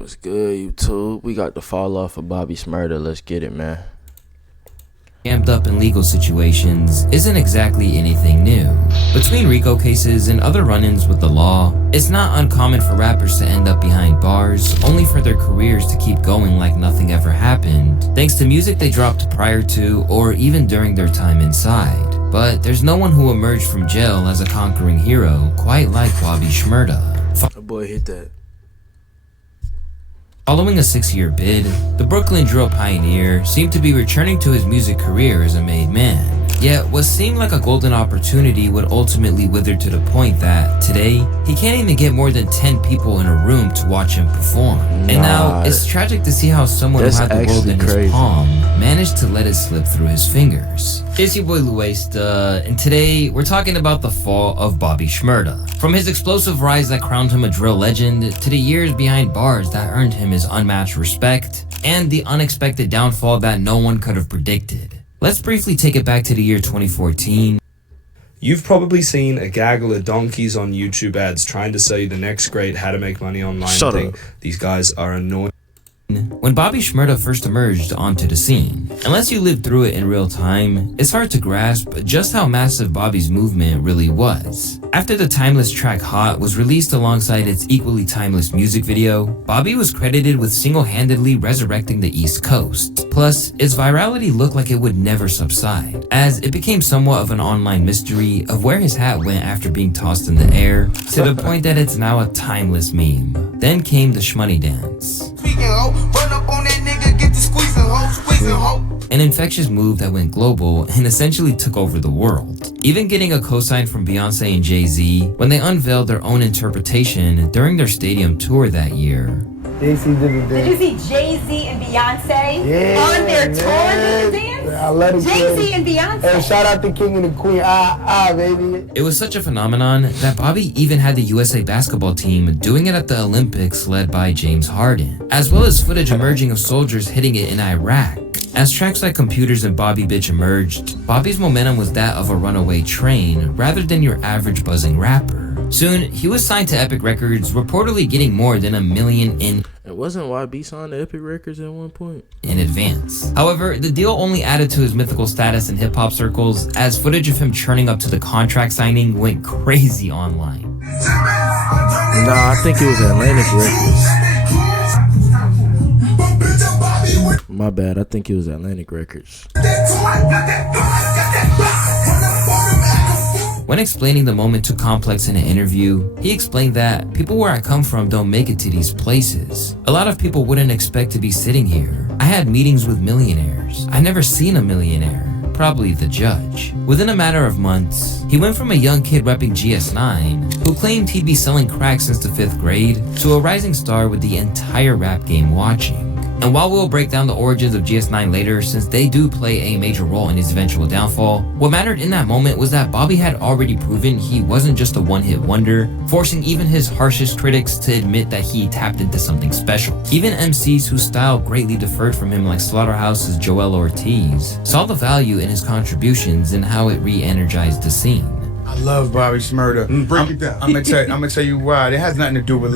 What's good, YouTube? We got the fall off of Bobby Shmurda. Let's get it, man. Amped up in legal situations isn't exactly anything new. Between RICO cases and other run-ins with the law, it's not uncommon for rappers to end up behind bars, only for their careers to keep going like nothing ever happened, thanks to music they dropped prior to or even during their time inside. But there's no one who emerged from jail as a conquering hero quite like Bobby Shmurda. That boy hit that. Following a 6-year bid, the Brooklyn drill pioneer seemed to be returning to his music career as a made man. Yet what seemed like a golden opportunity would ultimately wither to the point that, today, he can't even get more than 10 people in a room to watch him perform. And now, it's tragic to see how someone who had the world in his palm managed to let it slip through his fingers. It's your boy Luesta, and today we're talking about the fall of Bobby Shmurda. From his explosive rise that crowned him a drill legend, to the years behind bars that earned him his unmatched respect, and the unexpected downfall that no one could have predicted. Let's briefly take it back to the year 2014. You've probably seen a gaggle of donkeys on YouTube ads trying to sell you the next great how to make money online thing. These guys are annoying. When Bobby Shmurda first emerged onto the scene. Unless you lived through it in real time, it's hard to grasp just how massive Bobby's movement really was. After the timeless track Hot was released alongside its equally timeless music video, Bobby was credited with single-handedly resurrecting the East Coast. Plus, its virality looked like it would never subside, as it became somewhat of an online mystery of where his hat went after being tossed in the air, to the point that it's now a timeless meme. Then came the Shmoney dance. Run up on that nigga, get to squeezing ho. An infectious move that went global and essentially took over the world. Even getting a cosign from Beyonce and Jay-Z when they unveiled their own interpretation during their stadium tour that year. Did you see Jay-Z and Beyonce on their tour? Dance? I love it. Jay-Z and Beyonce. Hey, shout out the king and the queen. Baby. It was such a phenomenon that Bobby even had the USA basketball team doing it at the Olympics led by James Harden, as well as footage emerging of soldiers hitting it in Iraq. As tracks like Computers and Bobby Bitch emerged, Bobby's momentum was that of a runaway train rather than your average buzzing rapper. Soon, he was signed to Epic Records, reportedly getting more than $1 million in It wasn't YB signed to Epic Records at one point in advance. However, the deal only added to his mythical status in hip-hop circles as footage of him churning up to the contract signing went crazy online. Nah, I think it was Atlantic Records. My bad, I think it was Atlantic Records. When explaining the moment to Complex in an interview, he explained that people where I come from don't make it to these places. A lot of people wouldn't expect to be sitting here. I had meetings with millionaires. I never seen a millionaire. Probably the judge. Within a matter of months, he went from a young kid repping GS9, who claimed he'd be selling crack since the 5th grade, to a rising star with the entire rap game watching. And while we'll break down the origins of GS9 later, since they do play a major role in his eventual downfall, what mattered in that moment was that Bobby had already proven he wasn't just a one-hit wonder, forcing even his harshest critics to admit that he tapped into something special. Even MCs whose style greatly differed from him, like Slaughterhouse's Joel Ortiz, saw the value in his contributions and how it re-energized the scene. I love Bobby Shmurda. Break it down. I'm gonna tell you why. It has nothing to do with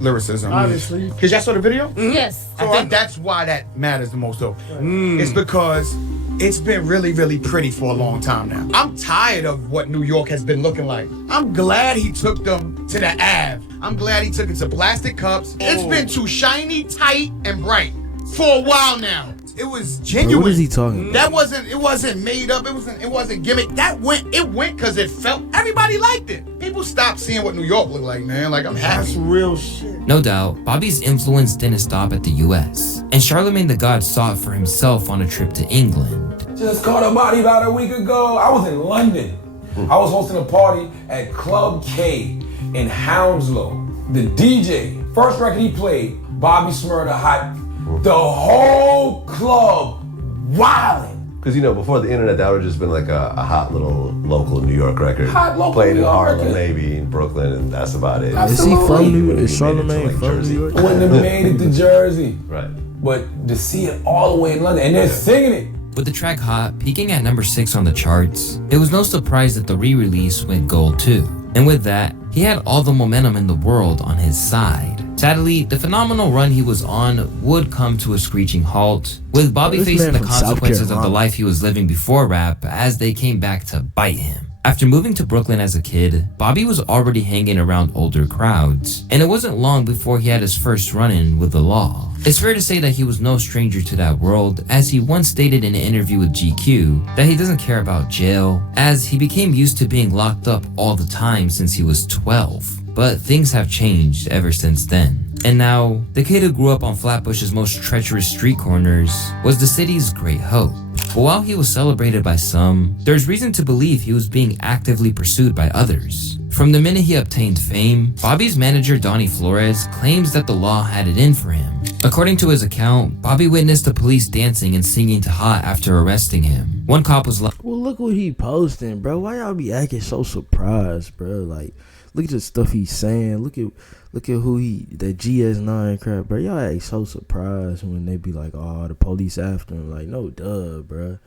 lyricism. Honestly. Cause y'all saw the video? Yes. I think that's why that matters the most though. It's because it's been really, really pretty for a long time now. I'm tired of what New York has been looking like. I'm glad he took them to the Ave. I'm glad he took it to plastic cups. It's been too shiny, tight, and bright for a while now. It was genuine. What is he talking about? It wasn't made up. It wasn't gimmick. It went because it felt, everybody liked it. People stopped seeing what New York looked like, man. Like, I'm happy. That's real shit. No doubt, Bobby's influence didn't stop at the US, and Charlemagne the God saw it for himself on a trip to England. Just caught a body about a week ago. I was in London. I was hosting a party at Club K in Hounslow. The DJ, first record he played, Bobby Shmurda, Hot. The whole club wildin'. Because, before the internet, that would have just been like a hot little local New York record. Hot local played New in York Harlem, record. maybe in Brooklyn, and that's about it. Absolutely. Is Charlemagne from New York? Wouldn't have made it to Jersey. Right. But to see it all the way in London, and they're singing it. With the track Hot peaking at number 6 on the charts, it was no surprise that the re-release went gold too. And with that, he had all the momentum in the world on his side. Sadly, the phenomenal run he was on would come to a screeching halt, with Bobby facing the consequences of the life he was living before rap as they came back to bite him. After moving to Brooklyn as a kid, Bobby was already hanging around older crowds, and it wasn't long before he had his first run-in with the law. It's fair to say that he was no stranger to that world, as he once stated in an interview with GQ that he doesn't care about jail, as he became used to being locked up all the time since he was 12. But things have changed ever since then. And now, the kid who grew up on Flatbush's most treacherous street corners was the city's great hope. But while he was celebrated by some, there's reason to believe he was being actively pursued by others. From the minute he obtained fame, Bobby's manager Donnie Flores claims that the law had it in for him. According to his account, Bobby witnessed the police dancing and singing to Hot after arresting him. One cop was like, well, look what he posting, bro. Why y'all be acting so surprised, bro? Like, look at the stuff he's saying. Look at who that GS9 crap, bro. Y'all act so surprised when they be like, oh, the police after him. Like, no duh, bro.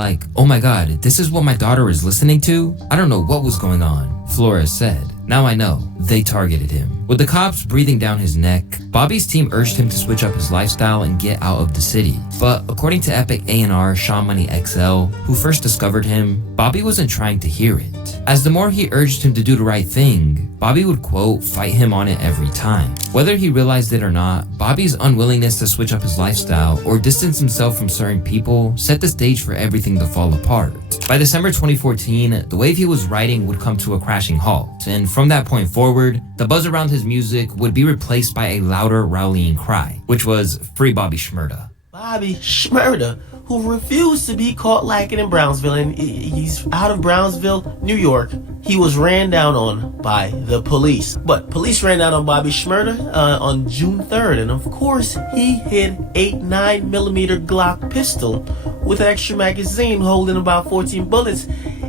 Like, oh my god, this is what my daughter is listening to? I don't know what was going on, Flores said. Now I know, they targeted him. With the cops breathing down his neck, Bobby's team urged him to switch up his lifestyle and get out of the city. But according to Epic A&R Sean Money XL, who first discovered him, Bobby wasn't trying to hear it. As the more he urged him to do the right thing, Bobby would, quote, fight him on it every time. Whether he realized it or not, Bobby's unwillingness to switch up his lifestyle or distance himself from certain people set the stage for everything to fall apart. By December 2014, the wave he was riding would come to a crashing halt, and from that point forward, the buzz around his music would be replaced by a louder rallying cry, which was Free Bobby Shmurda. Bobby Shmurda, who refused to be caught lacking in Brownsville, and he's out of Brownsville, New York. He was ran down on by the police. But police ran down on Bobby Shmurda on June 3rd, and of course, he hid a 9mm Glock pistol with an extra magazine holding about 14 bullets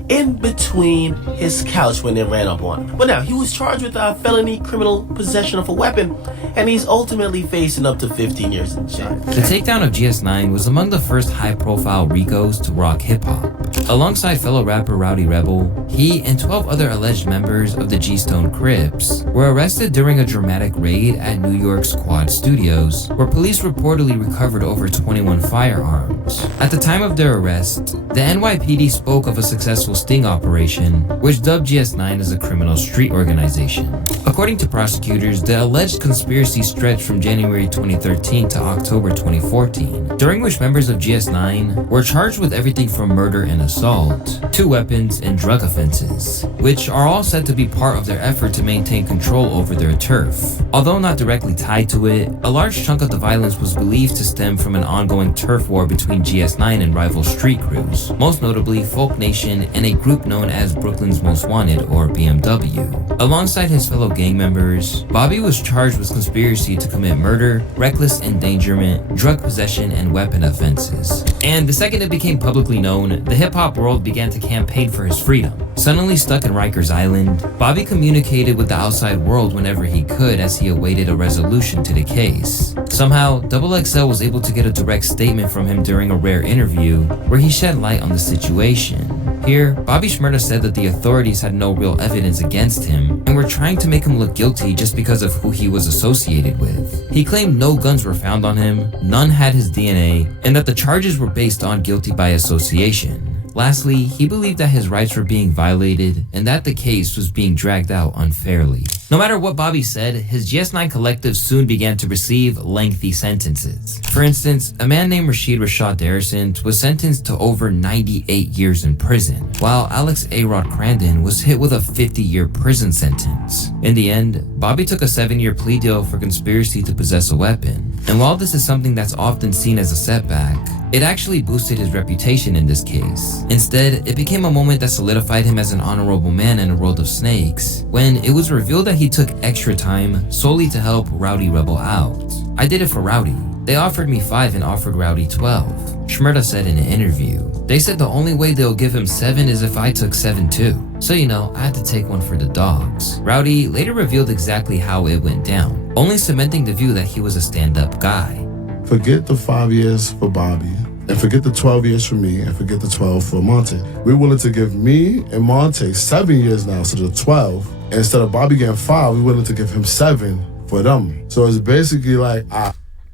in between his couch when they ran up on him. But now, he was charged with felony criminal possession of a weapon, and he's ultimately facing up to 15 years in jail. The takedown of GS9 was among the first high-profile RICOs to rock hip-hop. Alongside fellow rapper Rowdy Rebel, he and 12 other alleged members of the G-Stone Crips were arrested during a dramatic raid at New York's Quad Studios, where police reportedly recovered over 21 firearms. At the time of their arrest, the NYPD spoke of a successful sting operation, which dubbed GS9 as a criminal street organization. According to prosecutors, the alleged conspiracy stretched from January 2013 to October 2014, during which members of GS9 were charged with everything from murder and assault, to weapons and drug offenses, which are all said to be part of their effort to maintain control over their turf. Although not directly tied to it, a large chunk of the violence was believed to stem from an ongoing turf war between GS9 and rival street crews, most notably Folk Nation and a group known as Brooklyn's Most Wanted, or BMW. Alongside his fellow gang members, Bobby was charged with conspiracy to commit murder, reckless endangerment, drug possession, and weapon offenses. And the second it became publicly known, the hip-hop world began to campaign for his freedom. Suddenly stuck in Rikers Island, Bobby communicated with the outside world whenever he could as he awaited a resolution to the case. Somehow, XXL was able to get a direct statement from him during a rare interview where he shed light on the situation. Here, Bobby Shmurda said that the authorities had no real evidence against him and were trying to make him look guilty just because of who he was associated with. He claimed no guns were found on him, none had his DNA, and that the charges were based on guilty by association. Lastly, he believed that his rights were being violated and that the case was being dragged out unfairly. No matter what Bobby said, his GS9 collective soon began to receive lengthy sentences. For instance, a man named Rashad Darrison was sentenced to over 98 years in prison, while Alex A-Rod Crandon was hit with a 50-year prison sentence. In the end, Bobby took a 7-year plea deal for conspiracy to possess a weapon. And while this is something that's often seen as a setback, it actually boosted his reputation in this case. Instead, it became a moment that solidified him as an honorable man in a world of snakes, when it was revealed that he took extra time solely to help Rowdy Rebel out. I did it for Rowdy. They offered me 5 and offered Rowdy 12, Shmurda said in an interview. They said the only way they'll give him 7 is if I took 7 too. So I had to take one for the dogs. Rowdy later revealed exactly how it went down, only cementing the view that he was a stand-up guy. Forget the 5 years for Bobby, and forget the 12 years for me, and forget the 12 for Monte. We're willing to give me and Monte 7 years now instead of 12. And instead of Bobby getting 5, we're willing to give him 7 for them. So it's basically like,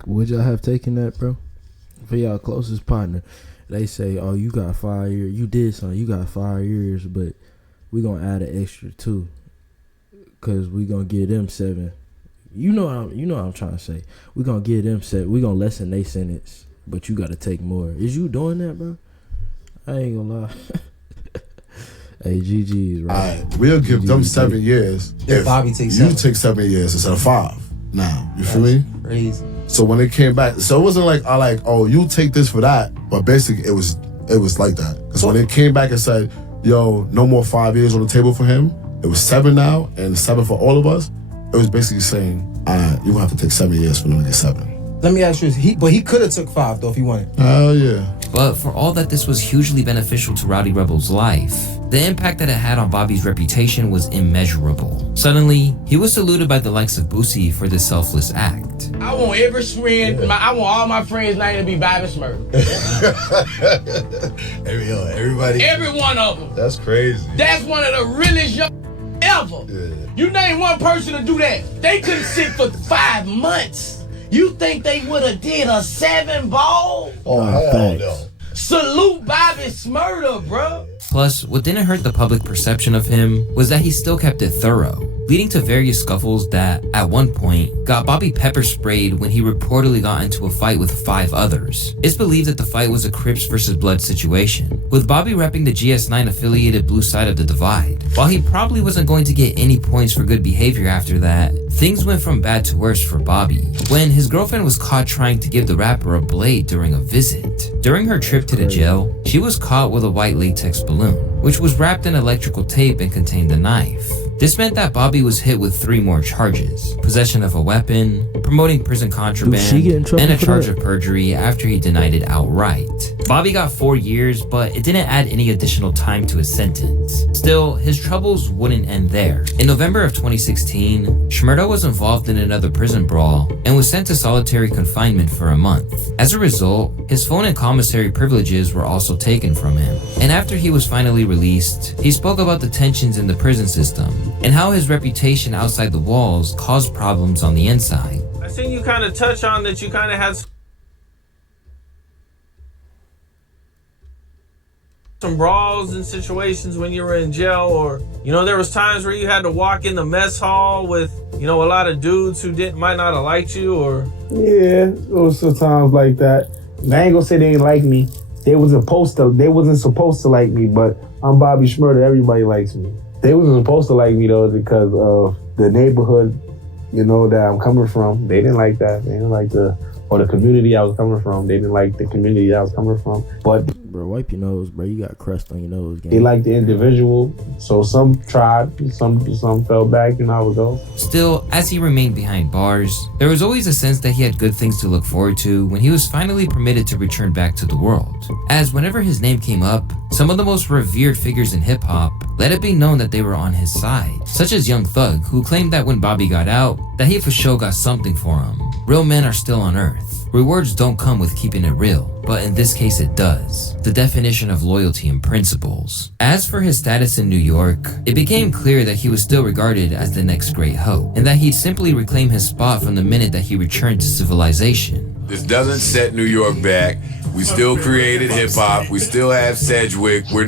would y'all have taken that, bro? For y'all closest partner, they say, "Oh, you got 5 years. You did something. You got 5 years, but we gonna add an extra 2, cause we gonna give them 7." You know what I'm trying to say. We gonna give them 7. We gonna lessen their sentence, but you gotta take more. Is you doing that, bro? I ain't gonna lie. Hey, GG's right. We'll give them 7 years if Bobby takes you 7. take 7 years instead of 5. Now, you feel me? Crazy. So when it came back, so it wasn't like oh, you take this for that, but basically it was like that. Because when it came back and said, yo, no more 5 years on the table for him, it was 7 now and 7 for all of us. It was basically saying, you're gonna have to take 7 years for them to get 7. Let me ask you, he could have took 5 though if he wanted. Oh yeah. But for all that this was hugely beneficial to Rowdy Rebel's life, the impact that it had on Bobby's reputation was immeasurable. Suddenly, he was saluted by the likes of Boosie for this selfless act. I want every friend, I want all my friends' name to be Bobby Shmurda. Everybody. Every one of them. That's crazy. That's one of the realest young ever. Yeah. You name one person to do that. They couldn't sit for 5 months. You think they would have did a 7 ball? Oh, hell no. Salute Bobby Shmurda, bro. Plus, what didn't hurt the public perception of him was that he still kept it thorough, leading to various scuffles that, at one point, got Bobby pepper sprayed when he reportedly got into a fight with 5 others. It's believed that the fight was a Crips versus Blood situation, with Bobby repping the GS9 affiliated blue side of the divide. While he probably wasn't going to get any points for good behavior after that, things went from bad to worse for Bobby, when his girlfriend was caught trying to give the rapper a blade during a visit. During her trip to the jail, she was caught with a white latex balloon, which was wrapped in electrical tape and contained a knife. This meant that Bobby was hit with 3 more charges: possession of a weapon, promoting prison contraband, and a charge of perjury after he denied it outright. Bobby got 4 years, but it didn't add any additional time to his sentence. Still, his troubles wouldn't end there. In November of 2016, Shmurda was involved in another prison brawl and was sent to solitary confinement for a month. As a result, his phone and commissary privileges were also taken from him. And after he was finally released, he spoke about the tensions in the prison system and how his reputation outside the walls caused problems on the inside. I seen you kind of touch on that you kind of had some brawls and situations when you were in jail, or, you know, there was times where you had to walk in the mess hall with, you know, a lot of dudes who might not have liked you, or... Yeah, it was some times like that. I ain't gonna say they didn't like me. They wasn't supposed to like me, but I'm Bobby Shmurda, everybody likes me. They wasn't supposed to like me though because of the neighborhood, you know, that I'm coming from. They didn't like that. They didn't like the community I was coming from. They didn't like the community I was coming from. But bro, wipe your nose, bro. You got crust on your nose. They liked the individual. So some tried, some fell back, you know how it goes. Still, as he remained behind bars, there was always a sense that he had good things to look forward to when he was finally permitted to return back to the world. As whenever his name came up, some of the most revered figures in hip-hop let it be known that they were on his side, such as Young Thug, who claimed that when Bobby got out, that he for sure got something for him. Real men are still on earth. Rewards don't come with keeping it real, but in this case it does. The definition of loyalty and principles. As for his status in New York, it became clear that he was still regarded as the next great hoe, and that he'd simply reclaim his spot from the minute that he returned to civilization. This doesn't set New York back. We still created hip hop. We still have Sedgwick. We're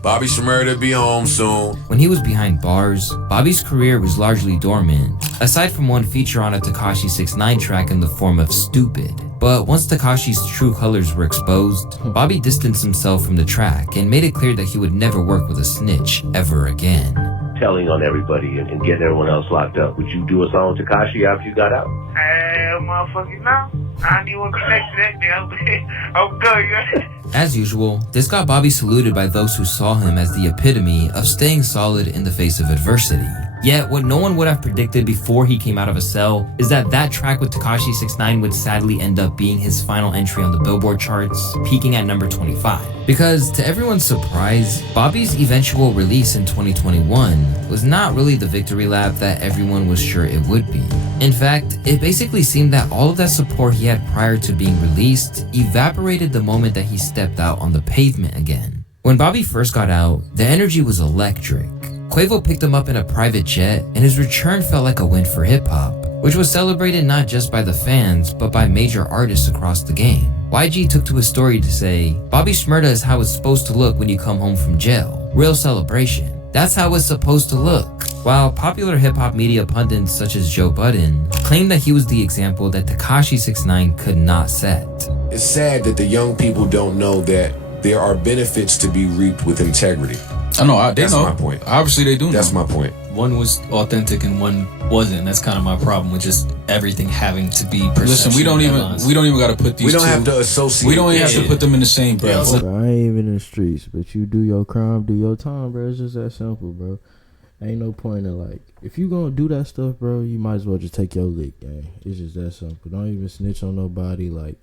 Bobby Shmurda be home soon. When he was behind bars, Bobby's career was largely dormant, aside from one feature on a Tekashi 6ix9ine track in the form of Stupid. But once Tekashi's true colors were exposed, Bobby distanced himself from the track and made it clear that he would never work with a snitch ever again. Telling on everybody and getting everyone else locked up. Would you do a song with Tekashi after you got out? Motherfucker, no. I don't even connect to that damn. I'm good, As usual, this got Bobby saluted by those who saw him as the epitome of staying solid in the face of adversity. Yet, what no one would have predicted before he came out of a cell is that track with Tekashi 6ix9ine would sadly end up being his final entry on the Billboard charts, peaking at number 25. Because, to everyone's surprise, Bobby's eventual release in 2021 was not really the victory lap that everyone was sure it would be. In fact, it basically seemed that all of that support he had prior to being released evaporated the moment that he stepped out on the pavement again. When Bobby first got out, the energy was electric. Quavo picked him up in a private jet, and his return felt like a win for hip-hop, which was celebrated not just by the fans, but by major artists across the game. YG took to his story to say, Bobby Shmurda is how it's supposed to look when you come home from jail. Real celebration. That's how it's supposed to look. While popular hip-hop media pundits such as Joe Budden claimed that he was the example that Tekashi 6ix9ine could not set. It's sad that the young people don't know that there are benefits to be reaped with integrity. I know, they That's know. my point. Obviously they do That's know. my point. One was authentic and one wasn't. That's kind of my problem with just everything having to be perception. Listen, we don't even got to put these We don't two. have to associate. We don't even have to put them in the same breath. Bro, I ain't even in the streets, but you do your crime, do your time, bro. It's just that simple, bro. Ain't no point in, like, if you gonna do that stuff, bro, you might as well just take your lick, gang. It's just that simple. Don't even snitch on nobody. Like,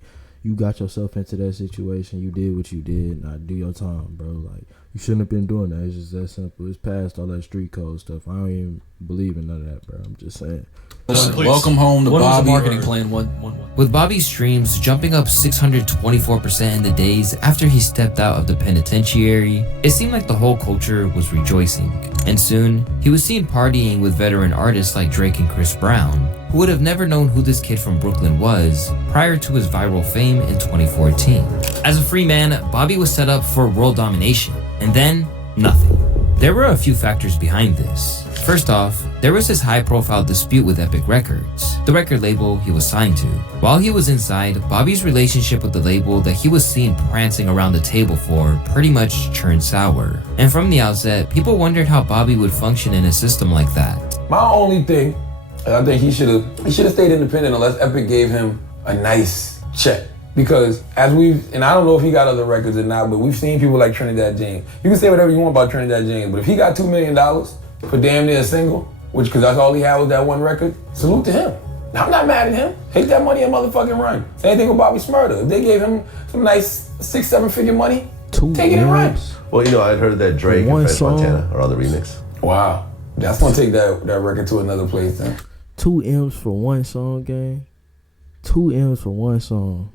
you got yourself into that situation. You did what you did. Now do your time, bro. Like, you shouldn't have been doing that. It's just that simple. It's past all that street code stuff. I don't even believe in none of that, bro. I'm just saying. Listen, welcome home to What Bobby. was the marketing plan? One. With Bobby's streams jumping up 624% in the days after he stepped out of the penitentiary, it seemed like the whole culture was rejoicing. And soon, he was seen partying with veteran artists like Drake and Chris Brown, who would have never known who this kid from Brooklyn was prior to his viral fame in 2014. As a free man, Bobby was set up for world domination, and then nothing. There were a few factors behind this. First off, there was his high-profile dispute with Epic Records, the record label he was signed to. While he was inside, Bobby's relationship with the label that he was seen prancing around the table for pretty much turned sour. And from the outset, people wondered how Bobby would function in a system like that. My only thing, I think he should have stayed independent unless Epic gave him a nice check. Because as and I don't know if he got other records or not, but we've seen people like Trinidad James. You can say whatever you want about Trinidad James, but if he got $2 million for damn near a single, because that's all he had was that one record, salute to him. I'm not mad at him. Take that money and motherfucking run. Same thing with Bobby Shmurda. If they gave him some nice 6-7 figure money, take it and run. Well, you know, I'd heard that Drake and French Montana are on the remix. Wow. That's gonna take that record to another place then. 2 M's for one song, gang. 2 M's for one song.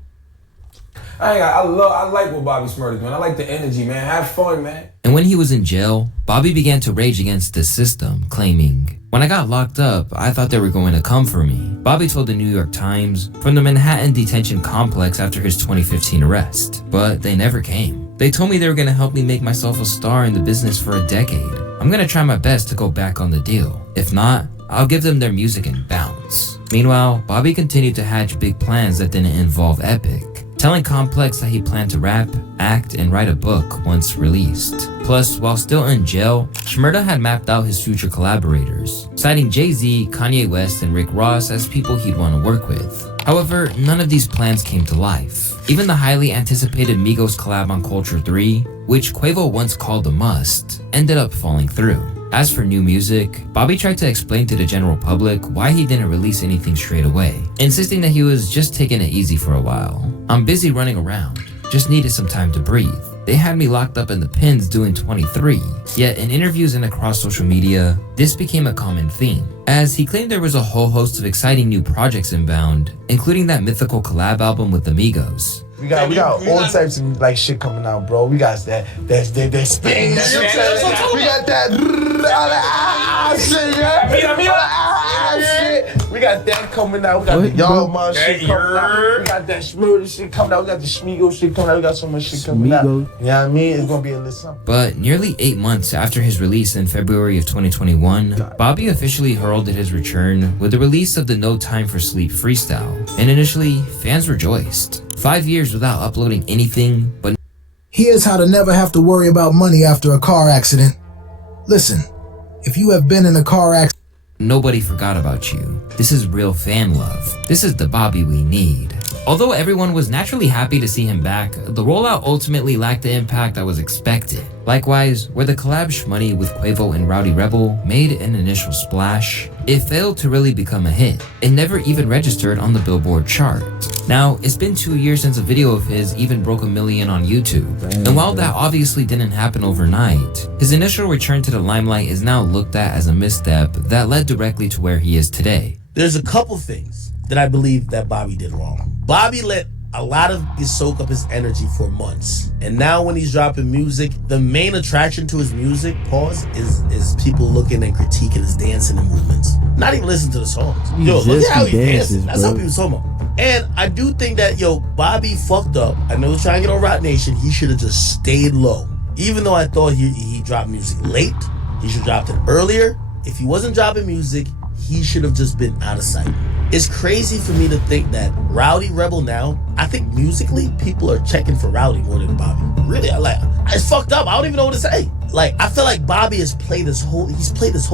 I like what Bobby Shmurda's doing. I like the energy, man. Have fun, man. And when he was in jail, Bobby began to rage against the system, claiming, "When I got locked up, I thought they were going to come for me." Bobby told the New York Times from the Manhattan detention complex after his 2015 arrest, but they never came. "They told me they were going to help me make myself a star in the business for a decade. I'm going to try my best to go back on the deal. If not, I'll give them their music and bounce." Meanwhile, Bobby continued to hatch big plans that didn't involve Epic, telling Complex that he planned to rap, act, and write a book once released. Plus, while still in jail, Shmurda had mapped out his future collaborators, citing Jay-Z, Kanye West, and Rick Ross as people he'd want to work with. However, none of these plans came to life. Even the highly anticipated Migos collab on Culture 3, which Quavo once called a must, ended up falling through. As for new music, Bobby tried to explain to the general public why he didn't release anything straight away, insisting that he was just taking it easy for a while. "I'm busy running around, just needed some time to breathe. They had me locked up in the pens doing 23. Yet in interviews and across social media, this became a common theme, as he claimed there was a whole host of exciting new projects inbound, including that mythical collab album with the Migos. We got all types of like shit coming out, bro. We got that spin. We got that shit, shit. We got that coming out. We got the Y'all Man shit coming out. We got that Shmurda shit coming out. We got the Shmigo shit coming out. We got so much shit coming out. You know what I mean? It's gonna be a little something. But nearly 8 months after his release in February of 2021, Bobby officially heralded his return with the release of the No Time for Sleep freestyle. And initially, fans rejoiced. 5 years without uploading anything, but here's how to never have to worry about money after a car accident. Listen, if you have been in a car accident, nobody forgot about you. This is real fan love. This is the Bobby we need. Although everyone was naturally happy to see him back, the rollout ultimately lacked the impact that was expected. Likewise, where the collab Shmoney with Quavo and Rowdy Rebel made an initial splash, it failed to really become a hit. It never even registered on the Billboard chart. Now, it's been 2 years since a video of his even broke 1 million on YouTube. And while that obviously didn't happen overnight, his initial return to the limelight is now looked at as a misstep that led directly to where he is today. There's a couple things that I believe that Bobby did wrong. Bobby let a lot of niggas soak up his energy for months. And now when he's dropping music, the main attraction to his music, is people looking and critiquing his dancing and movements. Not even listening to the songs. Yo, look at how he dances. That's how people talking about. And I do think that, Bobby fucked up. I know he's trying to get on Roc Nation. He should have just stayed low. Even though I thought he dropped music late, he should have dropped it earlier. If he wasn't dropping music, he should have just been out of sight. It's crazy for me to think that Rowdy Rebel now, I think musically, people are checking for Rowdy more than Bobby. Really, it's fucked up. I don't even know what to say. I feel like Bobby has played this whole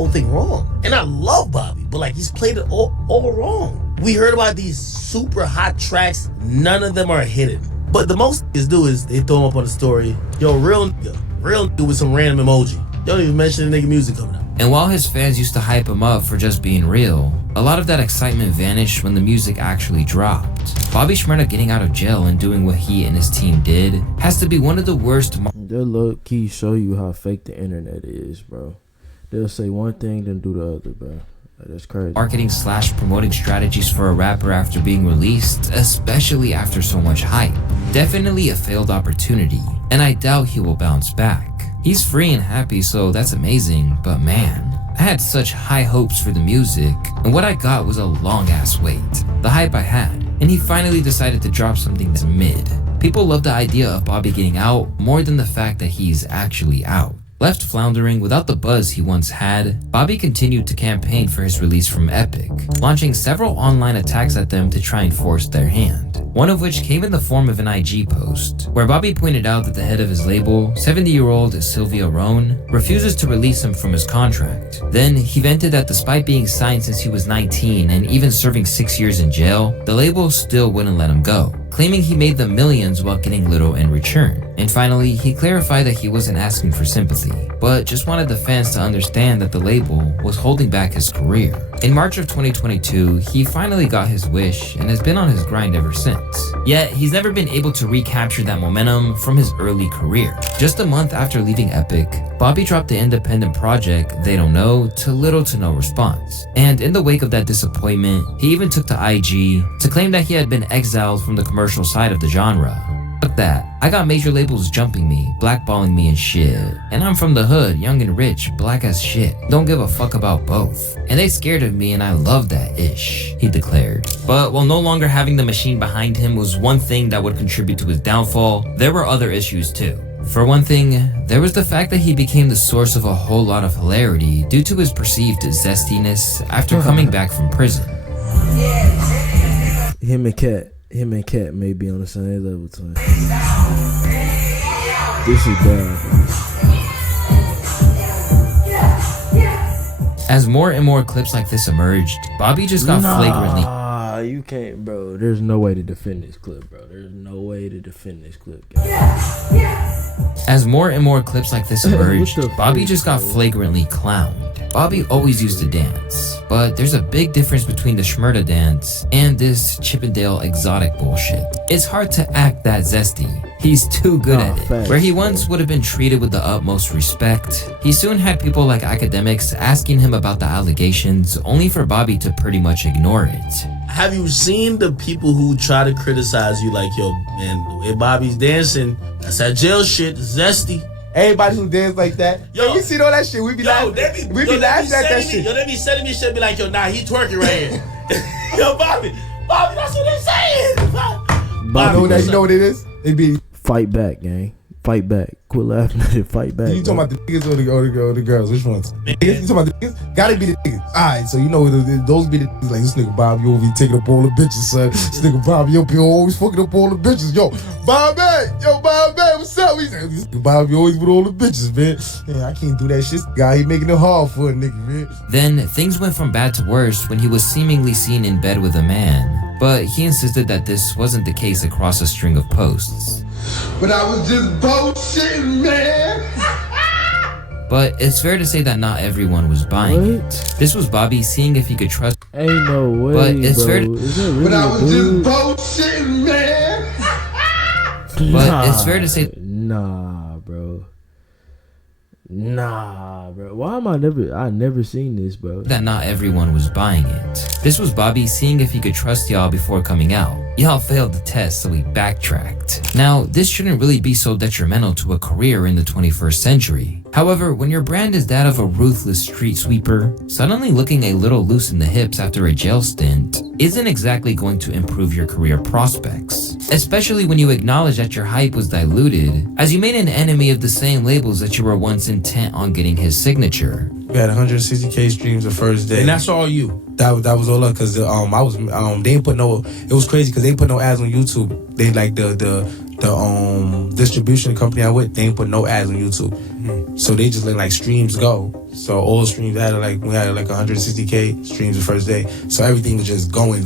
thing wrong. And I love Bobby, but he's played it all wrong. We heard about these super hot tracks. None of them are hidden. But the most niggas do is they throw them up on the story. Real nigga with some random emoji. Don't even mention the nigga music coming out. And while his fans used to hype him up for just being real, a lot of that excitement vanished when the music actually dropped. Bobby Shmurda getting out of jail and doing what he and his team did has to be one of the worst. They'll low key show you how fake the internet is, bro. They'll say one thing, then do the other, bro. That's crazy. Marketing/promoting strategies for a rapper after being released, especially after so much hype. Definitely a failed opportunity, and I doubt he will bounce back. He's free and happy, so that's amazing, but man, I had such high hopes for the music, and what I got was a long-ass wait. The hype I had, and he finally decided to drop something that's mid. People love the idea of Bobby getting out more than the fact that he's actually out. Left floundering without the buzz he once had, Bobby continued to campaign for his release from Epic, launching several online attacks at them to try and force their hand. One of which came in the form of an IG post, where Bobby pointed out that the head of his label, 70-year-old Sylvia Rohn, refuses to release him from his contract. Then he vented that despite being signed since he was 19 and even serving 6 years in jail, the label still wouldn't let him go, claiming he made them millions while getting little in return. And finally, he clarified that he wasn't asking for sympathy, but just wanted the fans to understand that the label was holding back his career. In March of 2022, he finally got his wish and has been on his grind ever since. Yet, he's never been able to recapture that momentum from his early career. Just a month after leaving Epic, Bobby dropped the independent project They Don't Know to little to no response. And in the wake of that disappointment, he even took to IG to claim that he had been exiled from the commercial side of the genre. Fuck that. I got major labels jumping me, blackballing me and shit. And I'm from the hood, young and rich, black as shit. Don't give a fuck about both. And they scared of me and I love that ish, he declared. But while no longer having the machine behind him was one thing that would contribute to his downfall, there were other issues too. For one thing, there was the fact that he became the source of a whole lot of hilarity due to his perceived zestiness after coming back from prison. Him and Cat may be on the same level to him. This is bad. As more and more clips like this emerged, Bobby just got flagrantly. You can't, bro. There's no way to defend this clip, bro. There's no way to defend this clip. As more and more clips like this emerged, Bobby just got flagrantly clowned. Bobby always used to dance, but there's a big difference between the Shmurda dance and this Chippendale exotic bullshit. It's hard to act that zesty. He's too good at it. Where he once would have been treated with the utmost respect, he soon had people like academics asking him about the allegations, only for Bobby to pretty much ignore it. Have you seen the people who try to criticize you like, yo, man, the way Bobby's dancing, that's that jail shit, zesty. Everybody who dance like that, yo, you see all that shit. We be laughing. We be laughing at that shit. Yo, they be sending me shit, be like, yo, nah, he twerking right here. Yo, Bobby, that's what they saying. Bobby, you know what it is? It be fight back, gang. Fight back. Quit laughing at it. Fight back. You talking about the niggas or the girls? Which ones? Niggas? You talking about the niggas? Gotta be the niggas. Alright, so you know those be the niggas like this nigga Bobby over here taking up all the bitches, son. This nigga Bobby up here always fucking up all the bitches. Yo, Bobby, what's up? This nigga Bobby always with all the bitches, man. I can't do that shit. Guy, he making it hard for a nigga, man. Then things went from bad to worse when he was seemingly seen in bed with a man. But he insisted that this wasn't the case across a string of posts. But I was just bullshitting, man. But it's fair to say that not everyone was buying it. This was Bobby seeing if he could trust. Ain't no way, but it's fair to. Really but I was just bullshitting, man. But it's fair to say. Nah, bro. Nah, bro. Why am I never seen this, bro? That not everyone was buying it. This was Bobby seeing if he could trust y'all before coming out. Y'all failed the test, so he backtracked. Now, this shouldn't really be so detrimental to a career in the 21st century. However, when your brand is that of a ruthless street sweeper, suddenly looking a little loose in the hips after a jail stint isn't exactly going to improve your career prospects. Especially when you acknowledge that your hype was diluted, as you made an enemy of the same labels that you were once intent on getting his signature. We had 160K streams the first day, And that's all you. That was all up because they didn't put no. It was crazy because they didn't put no ads on YouTube. They like the distribution company I with. They didn't put no ads on YouTube, so they just let like streams go. So all streams we had like 160K streams the first day. So everything was just going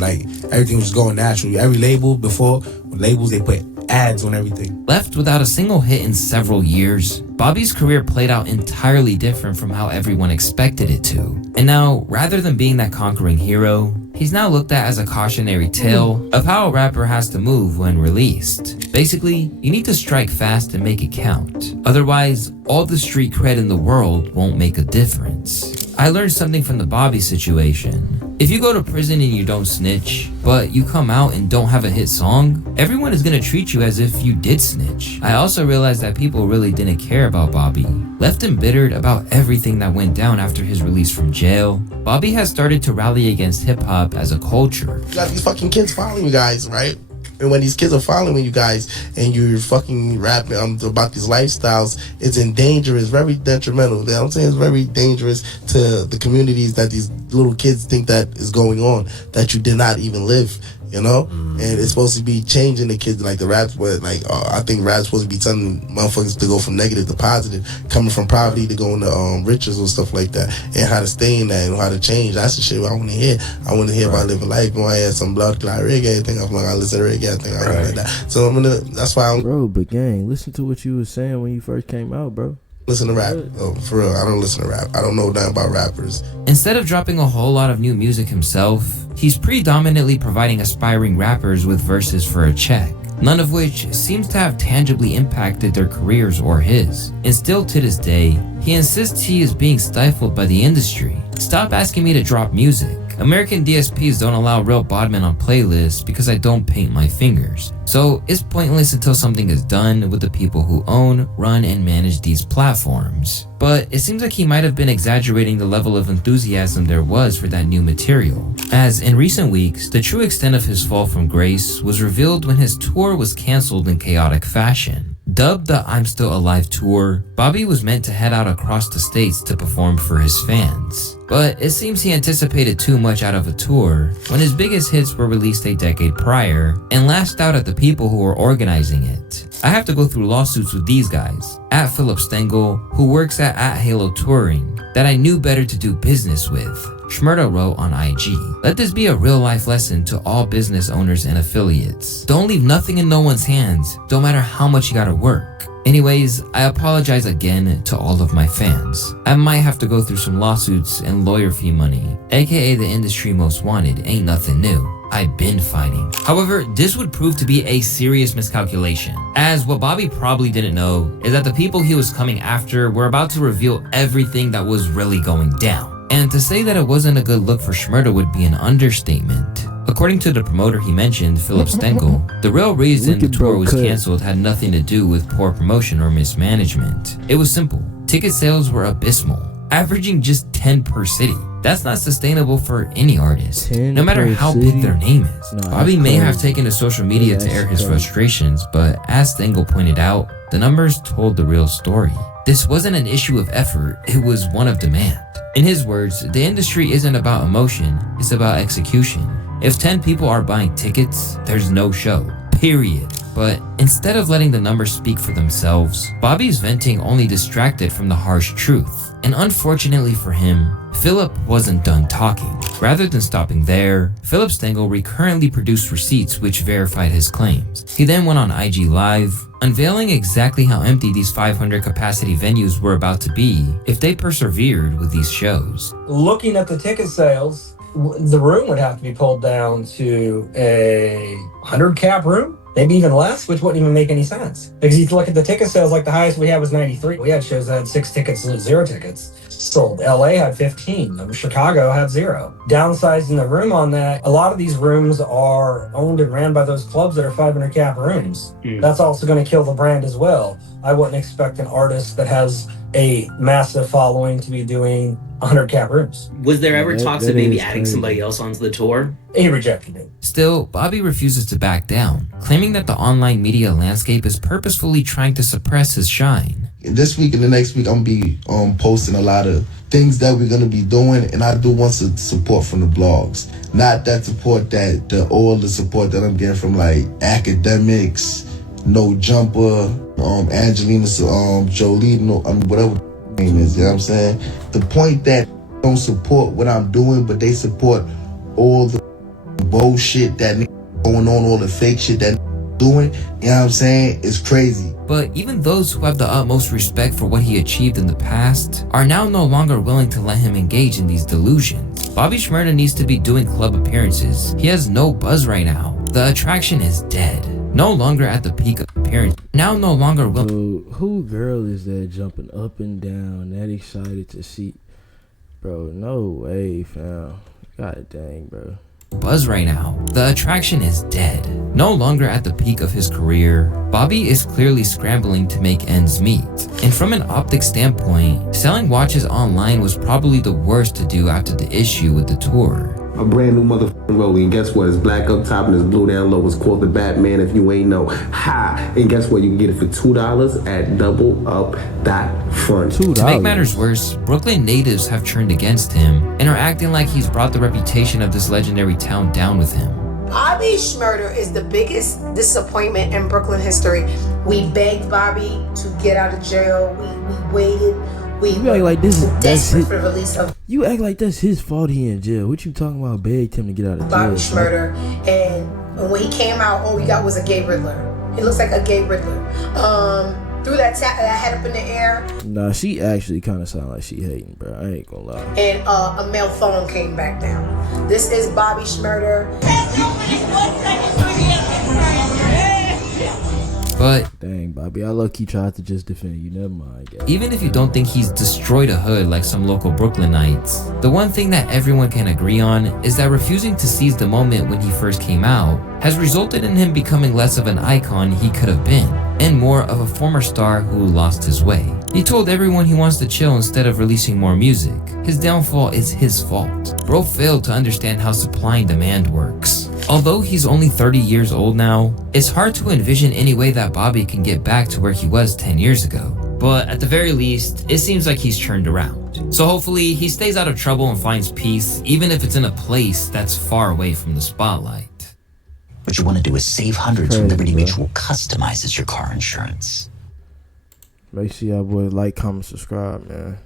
naturally. Every label before labels they put ads on everything. Left without a single hit in several years, Bobby's career played out entirely different from how everyone expected it to. And now, rather than being that conquering hero, he's now looked at as a cautionary tale of how a rapper has to move when released. Basically, you need to strike fast and make it count. Otherwise, all the street cred in the world won't make a difference. I learned something from the Bobby situation. If you go to prison and you don't snitch, but you come out and don't have a hit song, everyone is gonna treat you as if you did snitch. I also realized that people really didn't care about Bobby. Left embittered about everything that went down after his release from jail, Bobby has started to rally against hip-hop as a culture. You got these fucking kids following you guys, right? And when these kids are following you guys and you're fucking rapping about these lifestyles, it's in danger, it's very detrimental. You know what I'm saying? It's very dangerous to the communities that these little kids think that is going on, that you did not even live, you know? And it's supposed to be changing the kids, like the raps, but like I think rap's supposed to be telling motherfuckers to go from negative to positive, coming from poverty to going to riches or stuff like that, and how to stay in that and how to change. That's the shit I want to hear. I want to hear about living life. When I had some blood clot reggae, I think I'm gonna listen to reggae. I think I like that. So that's why Bro, but gang, listen to what you was saying when you first came out, bro. Listen to rap. Oh, for real, I don't listen to rap. I don't know nothing about rappers. Instead of dropping a whole lot of new music himself, he's predominantly providing aspiring rappers with verses for a check, none of which seems to have tangibly impacted their careers or his. And still to this day, he insists he is being stifled by the industry. Stop asking me to drop music. American DSPs don't allow real bodmen on playlists because I don't paint my fingers. So it's pointless until something is done with the people who own, run, and manage these platforms. But it seems like he might have been exaggerating the level of enthusiasm there was for that new material, as in recent weeks, the true extent of his fall from grace was revealed when his tour was canceled in chaotic fashion. Dubbed the I'm Still Alive tour, Bobby was meant to head out across the states to perform for his fans. But it seems he anticipated too much out of a tour when his biggest hits were released a decade prior and lashed out at the people who were organizing it. I have to go through lawsuits with these guys. At Philip Stengel, who works at Halo Touring, that I knew better to do business with. Shmurda wrote on IG, "Let this be a real life lesson to all business owners and affiliates. Don't leave nothing in no one's hands, don't matter how much you gotta work." Anyways, I apologize again to all of my fans. I might have to go through some lawsuits and lawyer fee money, aka the industry most wanted ain't nothing new. I've been fighting. However, this would prove to be a serious miscalculation, as what Bobby probably didn't know is that the people he was coming after were about to reveal everything that was really going down. And to say that it wasn't a good look for Shmurda would be an understatement. According to the promoter he mentioned, Philip Stengel, the real reason the tour was canceled had nothing to do with poor promotion or mismanagement. It was simple. Ticket sales were abysmal, averaging just 10 per city. That's not sustainable for any artist, no matter how big their name is. Bobby may have taken to social media to air his frustrations, but as Stengel pointed out, the numbers told the real story. This wasn't an issue of effort, it was one of demand. In his words, the industry isn't about emotion, it's about execution. If 10 people are buying tickets, there's no show, period. But instead of letting the numbers speak for themselves, Bobby's venting only distracted from the harsh truth. And unfortunately for him, Philip wasn't done talking. Rather than stopping there, Philip Stengel recurrently produced receipts which verified his claims. He then went on IG Live, unveiling exactly how empty these 500 capacity venues were about to be if they persevered with these shows. Looking at the ticket sales, the room would have to be pulled down to a 100 cap room. maybe even less, which wouldn't even make any sense. Because you look at the ticket sales, like the highest we had was 93. We had shows that had 6 tickets, 0 tickets sold. LA had 15. Chicago had 0. Downsizing the room on that, a lot of these rooms are owned and ran by those clubs that are 500 cap rooms. That's also going to kill the brand as well. I wouldn't expect an artist that has a massive following to be doing 100 cap rooms. Was there ever talks of maybe adding somebody else onto the tour? He rejected it. Still, Bobby refuses to back down, claiming that the online media landscape is purposefully trying to suppress his shine. This week and the next week, I'm gonna be posting a lot of things that we're gonna be doing, and I do want some support from the blogs. Not that support that all the support that I'm getting from like academics, No Jumper, Angelina Jolie, whatever the name is. You know what I'm saying? The point that don't support what I'm doing, but they support all the bullshit that going on, all the fake shit that doing. You know what I'm saying? It's crazy. But even those who have the utmost respect for what he achieved in the past are now no longer willing to let him engage in these delusions. Bobby Shmurda needs to be doing club appearances. He has no buzz right now. The attraction is dead. No longer at the peak of appearance. Now no longer willing. Who girl is that jumping up and down, that excited to see? Bro, no way, fam. God dang, bro. Buzz right now. The attraction is dead. No longer at the peak of his career, Bobby is clearly scrambling to make ends meet. And from an optic standpoint, selling watches online was probably the worst to do after the issue with the tour. A brand new motherfucking rollie, and guess what? It's black up top and it's blue down low. It's called the Batman if you ain't know. Ha! And guess what? You can get it for $2 at doubleup.front. To make matters worse, Brooklyn natives have turned against him and are acting like he's brought the reputation of this legendary town down with him. Bobby Shmurda is the biggest disappointment in Brooklyn history. We begged Bobby to get out of jail. We waited. You act like that's his, for the release of you act like that's his fault he in jail. What you talking about? Begged him to get out of jail. Bobby Shmurda, and when he came out, all we got was a gay Riddler. He looks like a gay Riddler. Threw that head up in the air. Nah, she actually kind of sound like she hating, bro. I ain't gonna lie. And a male phone came back down. This is Bobby Shmurda. But dang, Bobby, I low-key tried to just defend you. Never mind, guys. Even if you don't think he's destroyed a hood like some local Brooklynites, the one thing that everyone can agree on is that refusing to seize the moment when he first came out has resulted in him becoming less of an icon he could have been, and more of a former star who lost his way. He told everyone he wants to chill instead of releasing more music. His downfall is his fault. Bro failed to understand how supply and demand works. Although he's only 30 years old now, it's hard to envision any way that Bobby can get back to where he was 10 years ago. But at the very least, it seems like he's turned around. So hopefully he stays out of trouble and finds peace, even if it's in a place that's far away from the spotlight. What you want to do is save hundreds when Liberty Mutual customizes your car insurance. Make sure y'all boys like, comment, subscribe, man.